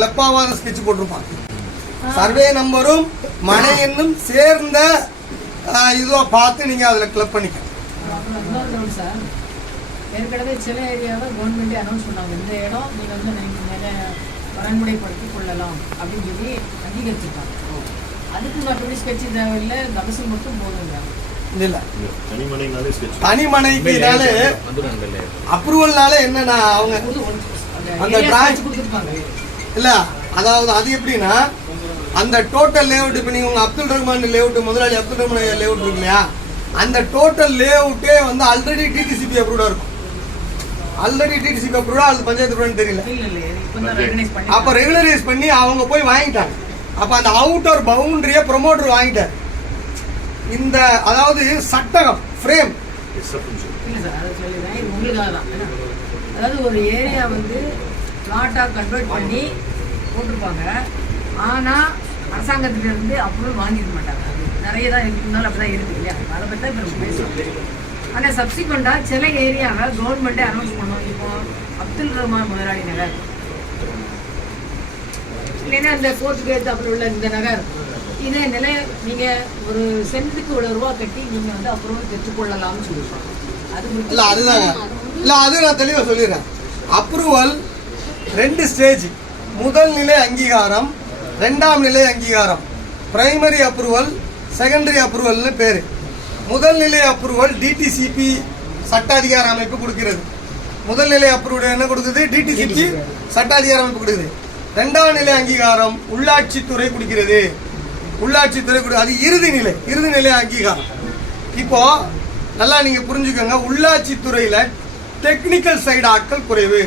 லெப்பாவாத sketch போட்டிருப்பான். Survey நம்பரும் மனை என்னும் சேர்ந்த ஆஹ், இதுவா பார்த்து நீங்க அதுல கிளப் பண்ணிக்க ஏற்கனவே சில ஏரியாவை கவர்மெண்ட்டே அனௌன்ஸ் பண்ணாங்க. இந்த இடம் நீங்கள் வந்து நீங்கள் மேலே வரன்முறைப்படுத்திக் கொள்ளலாம் அப்படின்னு சொல்லி அங்கீகரிச்சிருக்காங்க. அதுக்கு மற்றபடி ஸ்கெட்ச் தேவையில்லை. தபசல் மட்டும் போதுங்க. இல்ல. தனிமனைனாலே ஸ்கெட்ச் தனி மனைக்குனாலே அப்ரூவல்னால என்னன்னா அவங்க அந்த sketch கொடுத்துருப்பாங்க இல்ல அதாவது அது எப்படின்னா அந்த டோட்டல் லேஅவுட் இப்போ நீங்க உங்க அப்துல் ரஹ்மான் லேஅவுட் முதலாளி அப்துல் ரஹ்மான் லேஅவுட் இருக்கு இல்லையா? அந்த டோட்டல் லேஅவுட்டே வந்து ஆல்ரெடி டிடிசிபி அப்ரூவ்டா இருக்கும். ஆல்ரெடி டிடிசிபி அப்ரூவ்டா அது பஞ்சாயத்து அப்ரூவ்னு தெரியல. அப்ப ரெகுலரைஸ் பண்ணி அவங்க போய் வாங்கிட்டாங்க. அப்ப அந்த அவுட்டர் பவுண்டரியை ப்ரொமோட்டர் வாங்கிட்டார். இந்த அதாவது சட்டகம் ஃப்ரேம்? அதாவது ஒரு ஏரியா வந்து பிளாட்டாக கன்வெர்ட் பண்ணி போட்டிருப்பாங்க. ஆனால் அரசாங்கத்துல இருந்து அப்ரூவல் வாங்கிக்க மாட்டாங்க. அது நிறைய தான் இருந்தாலும் அப்படி தான் இருக்கு இல்லையா? அதை பற்றி தான் இப்போ நம்ம பேசுகிறோம் ஆனால் சப்சிக்வெண்ட்டாக சில ஏரியாவை கவர்மெண்ட்டே அனௌன்ஸ் பண்ணோம். இப்போ அப்துல் ரஹ்மான் முதலாளி நகர். இல்லைன்னா இந்த ஃபோர்த் கேட் அப்புறம் உள்ள இந்த நகர். இதே நிலை நீங்கள் ஒரு சென்ட்டுக்கு இவ்வளோ ரூபா கட்டி நீங்கள் வந்து அப்ரூவல் பெற்றுக்கொள்ளலாம்னு சொல்லியிருப்பாங்க. அது இல்ல அதுதாங்க. இல்ல அது நான் தெளிவா சொல்லிடுறேன். அப்ரூவல் ரெண்டு ஸ்டேஜ் முதல் நிலை அங்கீகாரம் ரெண்டாம் நிலை அங்கீகாரம். பிரைமரி அப்ரூவல் செகண்டரி அப்ரூவல்னு பேரு. முதல் நிலை அப்ரூவல் டிடிசிபி சட்ட அதிகார அமைப்பு கொடுக்கிறது. முதல் நிலை அப்ரூவல் என்ன கொடுக்குது? டிடிசிபி சட்ட அதிகார அமைப்பு கொடுக்குது. ரெண்டாம் நிலை அங்கீகாரம் உள்ளாட்சித்துறை கொடுக்கிறது. உள்ளாட்சித்துறை கொடு அது இறுதி நிலை இறுதி நிலை அங்கீகாரம். இப்போ நல்லா நீங்க புரிஞ்சுக்கோங்க. உள்ளாட்சி துறையில டெக்னிக்கல் சைடு ஆட்கள் குறைவு.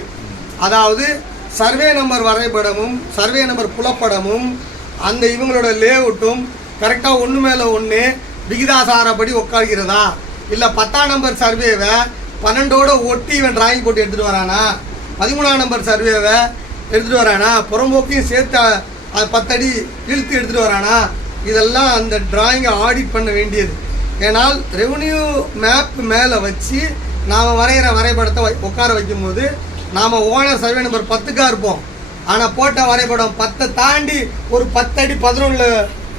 அதாவது சர்வே நம்பர் வரைபடமும் சர்வே நம்பர் புலப்படமும் அந்த இவங்களோட லேஅவுட்டும் கரெக்டாக ஒன்று மேலே ஒன்று விகிதாசாரப்படி உட்கார்கிறதா? இல்லை பத்தாம் நம்பர் சர்வேவை பன்னெண்டோட ஒட்டி இவன் டிராயிங் போட்டு எடுத்துகிட்டு வரானா? பதிமூணாம் நம்பர் சர்வேவை எடுத்துகிட்டு வரானா? புறம்போக்கையும் சேர்த்து அது பத்தடி இழுத்து எடுத்துகிட்டு வரானா? இதெல்லாம் அந்த டிராயிங்கை ஆடிட் பண்ண வேண்டியது. ஏனால் ரெவன்யூ மேப் மேலே வச்சு நாம் வரைகிற வரைபடத்தை வை- உட்கார வைக்கும்போது நாம் ஓனர் சர்வே நம்பர் பத்துக்கா இருப்போம். ஆனால் போட்ட வரைபடம் பத்தை தாண்டி ஒரு பத்தடி பதினொன்று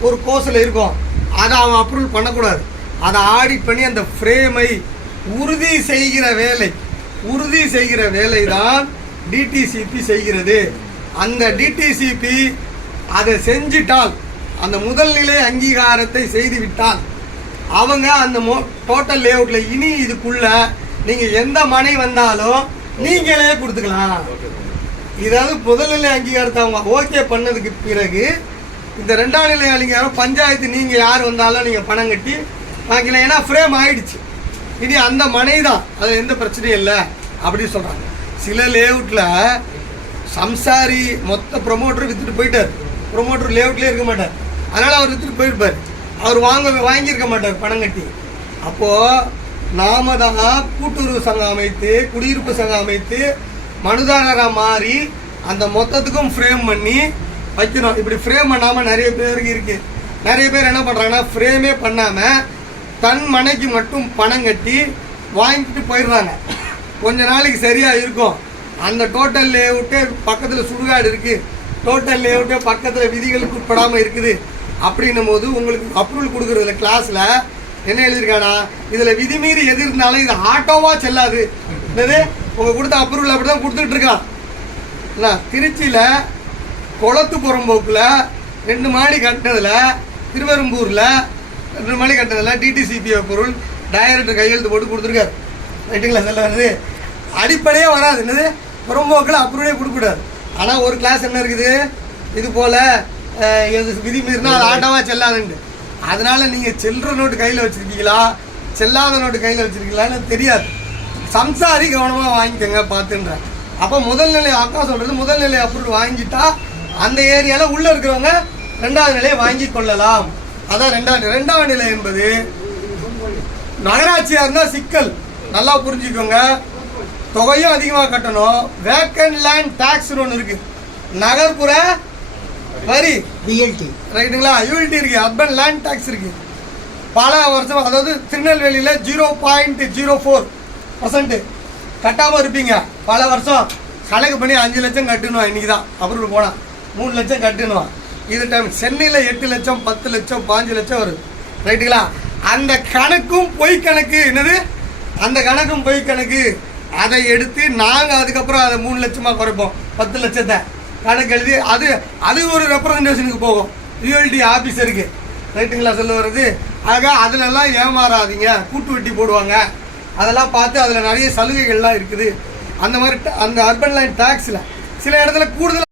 ஒரு கோஸில் இருக்கும். அதை அவன் அப்ரூவல் பண்ணக்கூடாது. அதை ஆடிட் பண்ணி அந்த ஃப்ரேமை உறுதி செய்கிற வேலை உறுதி செய்கிற வேலை தான் டிடிசிபி செய்கிறது. அந்த டிடிசிபி அதை செஞ்சிட்டால் அந்த முதல் நிலை அங்கீகாரத்தை செய்து விட்டால் அவங்க அந்த மோ டோட்டல் லேஅவுட்ல இனி இதுக்குள்ளே நீங்கள் எந்த மனை வந்தாலும் நீங்களே கொடுத்துக்கலாம். இதாவது முதல் நிலை அங்கீகாரத்தை அவங்க ஓகே பண்ணதுக்கு பிறகு இந்த ரெண்டாம் நிலை அங்கீகாரம் பஞ்சாயத்து நீங்க யார் வந்தாலும் நீங்க பணம் கட்டி வாங்கிக்கலாம். ஏன்னா ஃப்ரேம் ஆயிடுச்சு. இனி அந்த மனை தான். அது எந்த பிரச்சனையும் இல்லை அப்படின்னு சொல்றாங்க. சில லேஅவுட்ல சம்சாரி மொத்த ப்ரொமோட்டர் வித்துட்டு போயிட்டார். ப்ரொமோட்டர் லேஅவுட்லேயே இருக்க மாட்டார். அதனால அவர் வித்துட்டு போயிருப்பார். அவர் வாங்க வாங்கியிருக்க மாட்டார் பணம் கட்டி. அப்போ நாம தான் கூட்டுறவு சங்கம் அமைத்து குடியிருப்பு சங்கம் அமைத்து மனுதாரராக மாறி அந்த மொத்தத்துக்கும் ஃப்ரேம் பண்ணி வைக்கணும். இப்படி ஃப்ரேம் பண்ணாமல் நிறைய பேருக்கு இருக்கு. நிறைய பேர் என்ன பண்ணுறாங்கன்னா ஃப்ரேமே பண்ணாமல் தன் மனைக்கு மட்டும் பணம் கட்டி வாங்கிட்டு போயிடுறாங்க. கொஞ்ச நாளைக்கு சரியாக இருக்கும். அந்த டோட்டல் லேஅவுட்டே பக்கத்தில் சுடுகாடு இருக்குது டோட்டல் லேஅவுட்டே பக்கத்தில் விதிகளுக்கு உட்படாமல் இருக்குது. அப்படின்னும் போது உங்களுக்கு அப்ரூவல் கொடுக்குறதுல கிளாஸில் என்ன எழுதியிருக்கானா இதில் விதிமீறி எது இருந்தாலும் இது ஆட்டோவாக செல்லாது. என்னது? உங்கள் கொடுத்த அப்ரூவல் அப்படி தான் கொடுத்துட்டு இருக்கான் என்ன திருச்சியில் குளத்து புறம்போக்கில் ரெண்டு மாடி கட்டினதில் திருவெரும்பூரில் ரெண்டு மாடி கட்டினதில் டிடிசிபி பொருள் டைரக்டர் கையெழுத்து போட்டு கொடுத்துருக்காரு. ரைட்டுங்களா சொல்ல வருது. அடிப்படையே வராது. என்னது? புறம்போக்கில் அப்ரூவலே கொடுக்கக்கூடாது. ஆனால் ஒரு கிளாஸ் என்ன இருக்குது? இது போல் விதி மீறினா அது ஆட்டமாக செல்லாதுன்ட்டு. அதனால நீங்கள் செல்ற நோட்டு கையில் வச்சுருக்கீங்களா? செல்லாத நோட்டு கையில் வச்சுருக்கீங்களான்னு தெரியாது. சம்சாரி கவனமாக வாங்கிக்கோங்க பார்த்துன்றேன் அப்போ முதல் நிலை அக்கா சொல்கிறது முதல் நிலை அப்ரூவல் வாங்கிட்டா அந்த ஏரியாவில் உள்ளே இருக்கிறவங்க ரெண்டாவது நிலையை வாங்கி கொள்ளலாம். அதான் ரெண்டாவது ரெண்டாவது நிலை என்பது நகராட்சியாக இருந்தால் சிக்கல். நல்லா புரிஞ்சுக்கோங்க. தொகையும் அதிகமாக கட்டணும். வேக்கன் லேண்ட் டேக்ஸ்னு ஒன்று இருக்குது நகர்ப்புற வரி. பிஎல்டி ரைட்டுங்களா யூஎல்டி இருக்கு. அர்பன் லேண்ட் டேக்ஸ் இருக்கு. பல வருஷம் அதாவது திருநெல்வேலியில் zero point zero four percent கட்டாமல் இருப்பீங்க. பல வருஷம் கணக்கு பண்ணி அஞ்சு லட்சம் கட்டணும் இன்னைக்கு தான் அப்ரூவல் போனால் மூணு லட்சம் கட்டணும் இது டைம் சென்னையில் எட்டு லட்சம் பத்து லட்சம் பாஞ்சு லட்சம் வரும். ரைட்டுங்களா அந்த கணக்கும் பொய் கணக்கு. என்னது? அந்த கணக்கும் பொய் கணக்கு. அதை எடுத்து நாங்கள் அதுக்கப்புறம் அதை மூணு லட்சமாக குறைப்போம். பத்து லட்சத்தை. கணக்கு எழுதி அது அது ஒரு ரெப்ரசன்டேஷனுக்கு போகும். யூஎல்டி ஆஃபீஸருக்கு ரைட்டுங்களா சொல்ல வருது ஆக அதிலெல்லாம் ஏமாறாதீங்க. கூட்டு வெட்டி போடுவாங்க. அதெல்லாம் பார்த்து அதில் நிறைய சலுகைகள்லாம் இருக்குது. அந்த மாதிரி ட- அந்த அர்பன் லைன் டேக்ஸில் சில இடத்துல கூடுதல்